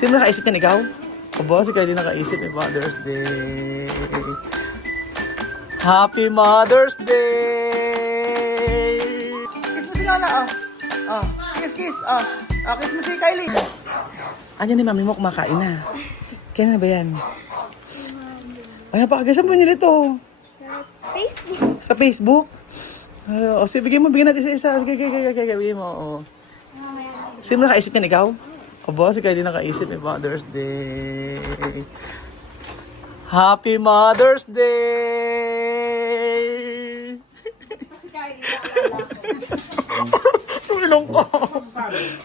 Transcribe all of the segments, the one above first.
Sino nakaisip yan, ikaw? Aba, si Kylie nakaisip, may Mother's Day. Happy Mother's Day! Kiss mo si Lola, oh. Oh, kiss, oh. Oh, kiss mo si Kylie. Anyan ni mami mo kumakain na. Kailan na ba yan? Ay, napakagasan mo nila to. Facebook. Sa Facebook? O, sige, bigyan natin sa isa. Sige, bigyan mo, oh. Sino nakaisip yan, ikaw? Aba, si Kylie nakaisip, may Mother's Day. Happy Mother's Day! Kasi Kylie, naalala ko. Tumilong ko.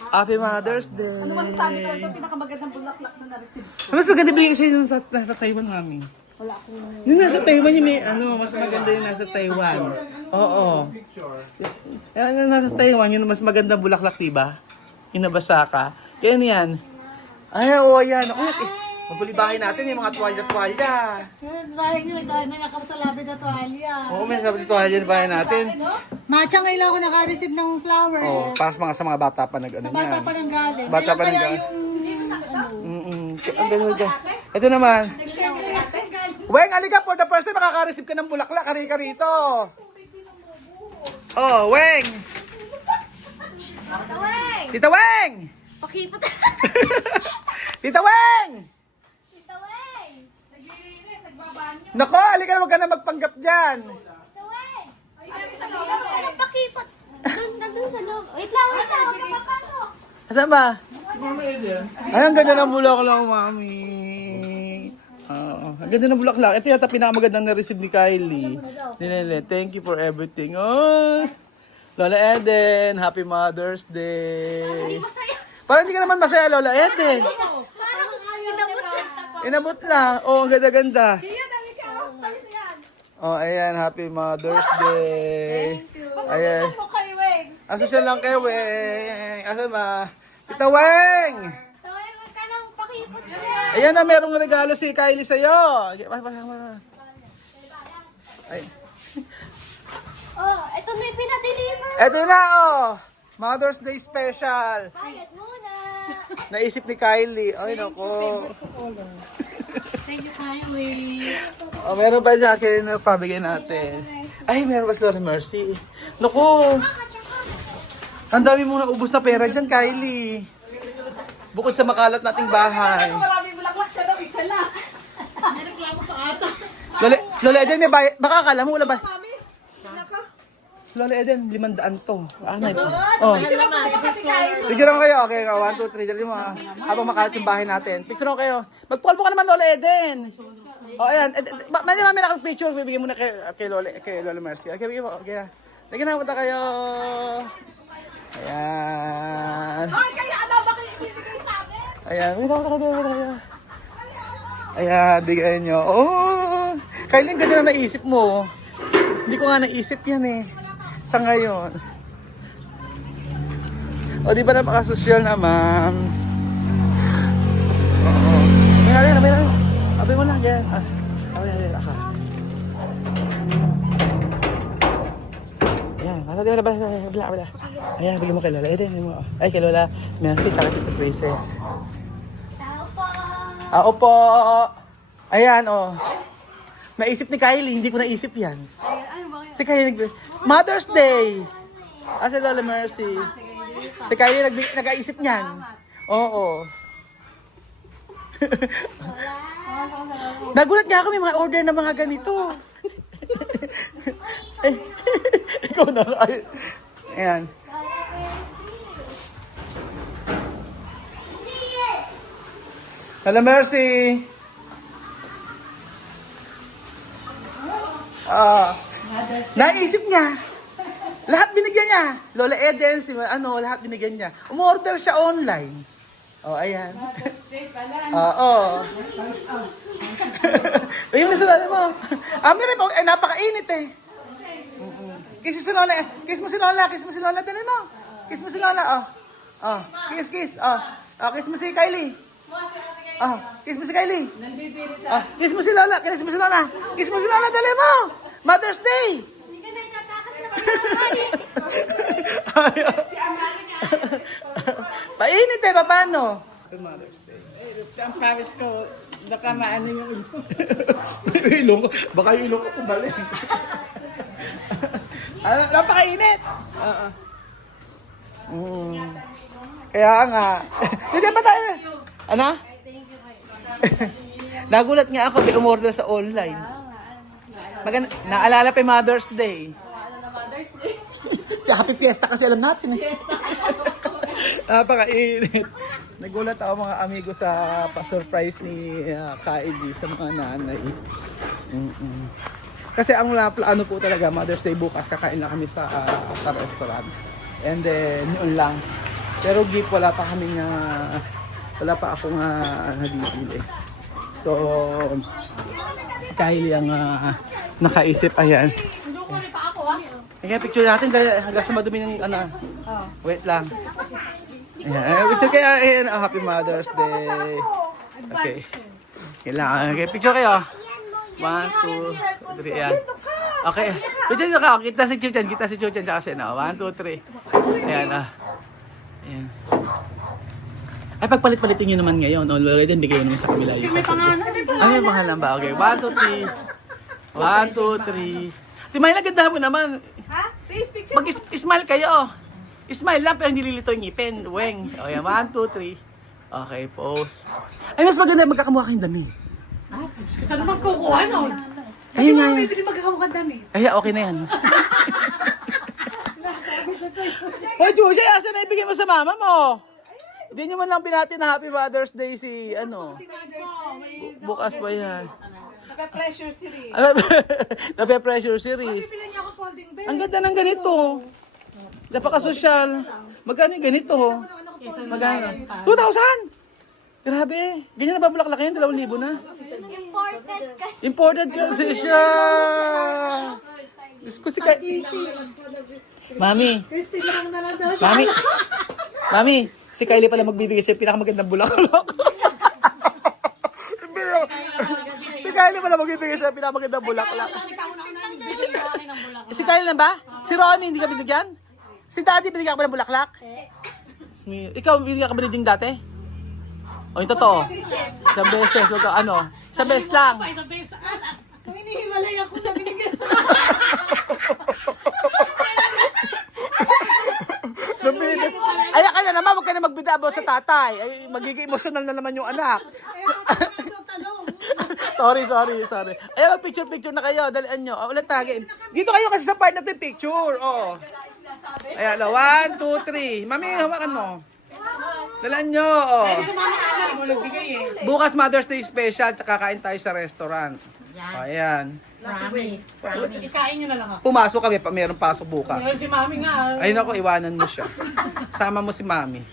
Happy Mother's Day. Ano masasabi ko ito? Pinakamagandang bulaklak na na-receive ko. Mas maganda bigay siya yung nasa Taiwan, mami. Wala akong... Yung nasa Taiwan, yung may mas maganda yung nasa Taiwan. Oo. Yung nasa Taiwan, yung mas magandang bulaklak, diba? Yung nabasa ka. Kaya ano yan? Ay, oo, yan. Ako, mabulibahin natin yung mga tuwalya-tuwalya. Bahay nyo, may nakasalabid na tuwalya. Oo, may sabi dito tuwalya na bahay natin. Macha, ngayon lang ako naka-receive ng flower. Oo, para sa mga bata pa nag-ano Sa bata yan. pa nang galing. Bata pa nang galing. Ang gano'n dyan. Ito naman. Weng, alika, for the first time makaka-receive ka ng bulaklak. Harika rito. Oh, Weng. Taweng! Tita Weng! Pakipot. Tita Weng! Taweng! Naglilinis, nagbabanyo. Nako, alika na, huwag ka na magpanggap dyan. Taweng! Ay, pakipot. Nandun sa loob. Wait lang, huwag ka papasok. Asan ba? Ay, ang ganda ng bulaklak, mami. Oo, ang ganda ng bulaklak. Ito yata pinakamagandang na-receive ni Kylie. Nilele, thank you for everything. Oh, Lola Eden, happy Mother's Day. Hindi masaya. Parang hindi ka naman masaya, Lola Eden. Parang inabot lang. Inabot lang. Oh, ang ganda-ganda. Yan, dami ka. Palis yan. Oh, ayan, happy Mother's Day. Ayan. Mo kay Weng. Aso siya lang kay Weng. Asan ba? Tita Weng! Taweng, huwag ka nang pakipot. Ayan na, merong regalo si Kylie sa'yo. Ay. Oh, ito na yung pinadeliver. Eto na, oh. Mother's Day special. Bayad muna. Naisip ni Kylie. Ay, nako. Thank you, Kylie. Oh, meron pa sa akin na pabigay natin. Ay, meron pa si Lord Mercy. Naku. Ang dami mong naubos na pera dyan, Kylie. Bukod sa makalat nating bahay. Maraming bulaklak siya daw, isa lang. May reklamo pa ata. Lola Eden, may bayad. Baka akala mo wala ba? Mami, naka. Lola Eden, 500 to. Ah, na ito. Oh. Picture ako naman kami kain. Picture ako kayo. Okay, 1, 2, 3. Dali mo ah. Habang makalat yung bahay natin. Picture ako kayo. Magpulpo ka naman, Lola Eden. Oh, ayan. Mami, nakapicture. Bibigyan mo na kay Lola Mercy. Okay, bigyan mo. Okay. Lagyan na, punta kayo. Ayan. Ay, kaya ano ba kayo ibibigay sa amin? Ayan. Punta kayo. Ayan, bigyan nyo. Oh! Kylie, ang ganda na naisip mo. Hindi ko nga naisip yan eh. Sa ngayon. O, di ba napaka-social naman? Oo. May na. Abay mo lang, yan. Abay, ako. Ayan, nasa di ba? Bala. Ayan, bigyan mo kay Lola. Ay, kay Lola Mercy, tsaka Tita Princess. Tao po. Opo. Ayan, oh. Naisip ni Kylie, hindi ko naisip yan. Si Kylie Mother's Day. Si Lola Mercy. Si Kylie nag-aisip niyan. Oo. Nagulat nga ako may mga order na mga ganito. Ikaw na. Ayan. Lola Mercy. Naisip niya. Lahat binigyan niya. Lola Eden, lahat binigyan niya. Umorder siya online. Oh, ayan. Oo. Ayun na sa lola mo. Meron pa. Ay, napakainit eh. Kiss si Lola. Kiss mo si Lola. Dali mo. Kiss mo si Lola. Oh. Kiss. Oh, kiss mo si Kylie. Kiss mo si Kylie. Kiss mo si Lola. Kiss mo si Lola. Dali mo. Mother's Day. Hindi ka na itatakas na Painit eh, paano? Mother's Day. Ang pawis ko, baka maano yung ilong. ilong ko. Baka yung ilong ko kumali. Napakainit. Oo. Kaya nga. Diyan ba tayo? Ano? Nagulat nga ako, may umorder sa online. Naalala pa yung Mother's Day. Happy Fiesta kasi alam natin eh. Napakainit. Nagulat ako mga amigo sa pa-surprise ni Kylie sa mga nanay. Kasi ang plano po talaga, Mother's Day bukas, kakain lang kami sa restaurant. And then, yun lang. Pero gift, wala pa akong nabibili. So, si Kylie ang nakaisip, ayan. Ayan, picture natin hanggang sa madumi ng wait lang. Ayan, picture kayo, ayan, Happy Mother's Day. Okay. Kailangan, okay, picture kayo. 1, 2, 3, ayan. Okay, picture nyo ka, kita si Chuchan, tsaka si 1, 2, 3. Ayan, ayan. Ay, pagpalit-palitin nyo naman ngayon. Already, bigay mo naman sa kabila yung May pangalan. ano yung pangalan ba? Okay, 1, 2, 3. 1, 2, 3. Timay, nagandahan mo naman. Ha? Please, picture. Mag-smile kayo. Smile lang pero hindi lilito yung ngipin. Weng. O yan, 1, 2, 3. Okay, pose. Ay, mas maganda magkakamukha kayong dami. Saan naman kukuha nun? Ayun nga. Bibili magkakamukhang dami. Ay, okay na yan. Hoy, Juji, asa na ibigay mo sa mama mo? Hindi nyo man lang binati na Happy Mother's Day si, bukas pa yan. Naka-pressure series. Nape-pressure series. Bibili niya ako folding bed. Ang ganda ng ganito. Napaka-social. Magkano yung ganito? Magkano? 2,000! Grabe. Ganyan na ba bulaklak yan? 2,000 na. Imported kasi. Imported kasi siya. Diyos ko si Mami. Mami. Si Kylie pala magbibigay sa pinakamagandang bulaklak. Si Kylie pala magbibigay sa pinakamagandang bulaklak. Si Kylie lang ba? Si Ronnie, hindi ka binigyan? Si Daddy, binigyan ka ba ng bulaklak? Ikaw, binigyan ka ba ng dati? O, yung totoo. Isang beses. Isang beses lang. Kung hinihimalay ako na binigyan. Ay, ka na naman, huwag ka na magbidabo sa tatay. Ay, magiging emotional na naman yung anak. sorry. Ay, mag-picture na kayo. Dalian nyo. Ulit tagay. Dito kayo kasi sa part natin picture. Oh. Ayan, 1, 2, 3. Mami, hawakan mo. Dalian nyo. Oh. Bukas Mother's Day special, tsaka kain tayo sa restaurant. Oh, ayan. Ikain nyo na lang ako. Pumasok kami, mayroong pasok bukas. Meron si mami nga. Ayun ako, iwanan mo siya. Sama mo si Mami.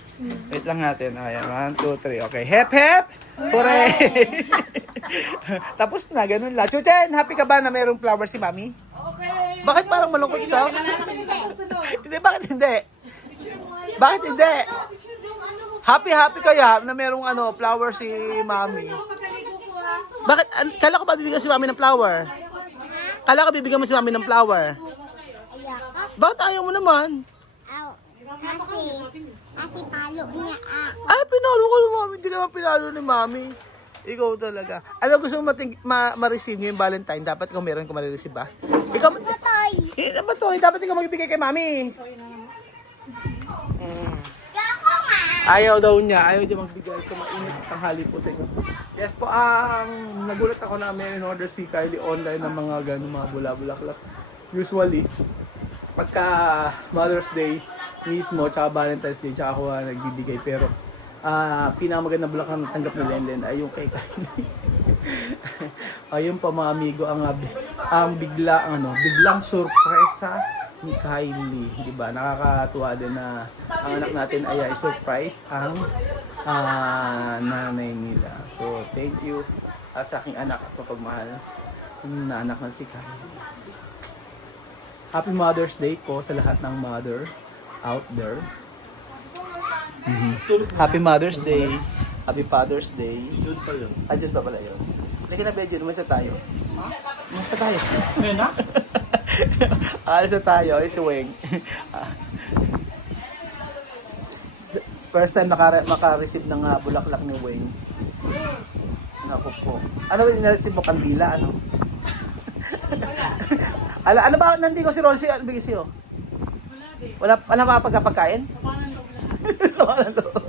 Wait lang natin. Ayan, 1, 2, 3. Okay, hep, hep! Hooray! Tapos na, ganun lang. Chuchen, happy ka ba na mayroong flower si Mami? Okay. Bakit parang malungkot ito? Hindi, bakit hindi? Bakit hindi? Happy kaya na mayroong flower si Mami? Bakit? Kala ko ba bibigyan si Mami ng flower? Kala ko bibigyan mo si Mami ng flower? Ayaka. Bakit ayaw mo naman? Aw. Kasi palo niya ako. Ay, pinalo ko ng Mami. Hindi naman pinalo ni Mami. Ikaw talaga. Ano gusto mo ma-receive niyo yung Valentine? Dapat ikaw meron ko ma-receive ba? Ikaw, Toy. dapat to. Dapat ikaw magbibigay kay Mami. Ako nga. Ayaw daw niya. Ayaw niya magbigay. So, mainit ang tanghali po sa inyo. Yes po, nagulat ako na may in-order si Kylie online ng mga ganun, mga bula-bulaklak. Usually, pagka Mother's Day mismo, tsaka Valentine's Day, tsaka ako nagbibigay. Pero, pinakamagandang bulaklak na tanggap ni Lenlen ay yung kay Kylie. Ayun pa mga amigo, ang biglang surpresa ni Kylie, di ba? Nakakatuwa din na ang anak natin ay surprise ang nanay nila. So, thank you sa aking anak at mapagmahal na anak na si Kylie. Happy Mother's Day po sa lahat ng mother out there. Happy Mother's Day. Happy Father's Day. June pa yun. June pa pala yun. Hindi na bedyo, umasa tayo. Umasa tayo. Ngayon na? Alis na tayo, ay si Weng. First time maka-receive ng bulaklak ni Wayne. Naku po. Ano ba in-receive mo? Kandila, ano? Ano ba? Nandito si Ronsi, ano bigay sa'yo? Wala pa pagkapagkain? Paano Sama ng loob.